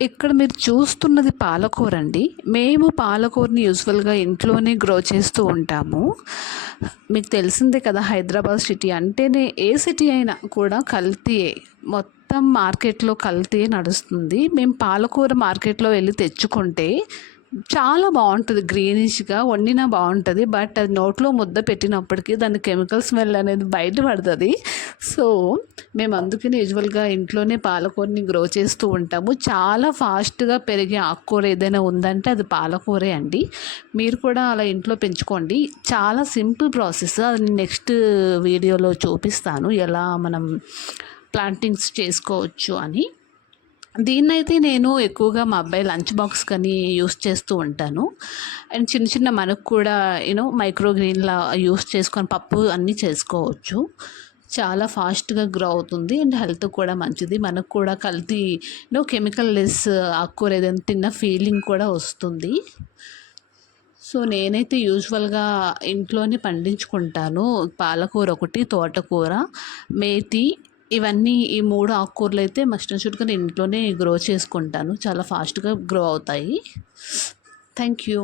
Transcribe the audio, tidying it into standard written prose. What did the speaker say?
ఇక్కడ మీరు చూస్తున్నది పాలకూర అండి. మేము పాలకూరని యూజువల్‌గా ఇంట్లోనే గ్రో చేస్తూ ఉంటాము. మీకు తెలిసిందే కదా! హైదరాబాద్ సిటీ అంటేనే ఏ సిటీ అయినా కూడా కల్తీయే. మొత్తం మార్కెట్‌లో కల్తీయే నడుస్తుంది. మేము పాలకూర మార్కెట్‌లో వెళ్లి తెచ్చుకుంటే చాలా బావుంటది. గ్రీనిష్‌గా వండినా బావుంటది. బట్ అది నోట్లో ముద్ద పెట్టినప్పటికి దాని కెమికల్ స్మెల్ అనేది బయట పడతది. సో, మేము అందుకని యూజువల్‌గా ఇంట్లోనే పాలకూరని గ్రో చేస్తూ ఉంటాము. చాలా ఫాస్ట్‌గా పెరిగే ఆకుకూర ఏదైనా ఉందంటే అది పాలకూరే అండి. మీరు కూడా అలా ఇంట్లో పెంచుకోండి. చాలా సింపుల్ ప్రాసెస్. అది నెక్స్ట్ వీడియోలో చూపిస్తాను. ఎలా మనం ప్లాంటింగ్స్ చేసుకోవచ్చు అని. దీన్నైతే నేను ఎక్కువగా మా అబ్బాయి లంచ్ బాక్స్ కని యూస్ చేస్తూ ఉంటాను. అండ్ చిన్న చిన్న మనకు కూడా మైక్రో గ్రీన్‌లా యూస్ చేసుకొని పప్పు అన్నీ చేసుకోవచ్చు. చాలా ఫాస్ట్‌గా గ్రో అవుతుంది. అండ్ హెల్త్ కూడా మంచిది. మనకు కూడా కల్తీ కెమికల్ లెస్ ఆకుకూర ఏదైనా తిన్న ఫీలింగ్ కూడా వస్తుంది. సో, నేనైతే యూజువల్‌గా ఇంట్లోనే పండించుకుంటాను. పాలకూర ఒకటి, తోటకూర, మేతి ఇవన్నీ ఈ 3 ఆకుకూరలైతే మస్ట్ అండ్ షుడ్‌గా నేను ఇంట్లోనే గ్రో చేసుకుంటాను. చాలా ఫాస్ట్‌గా గ్రో అవుతాయి. Thank you.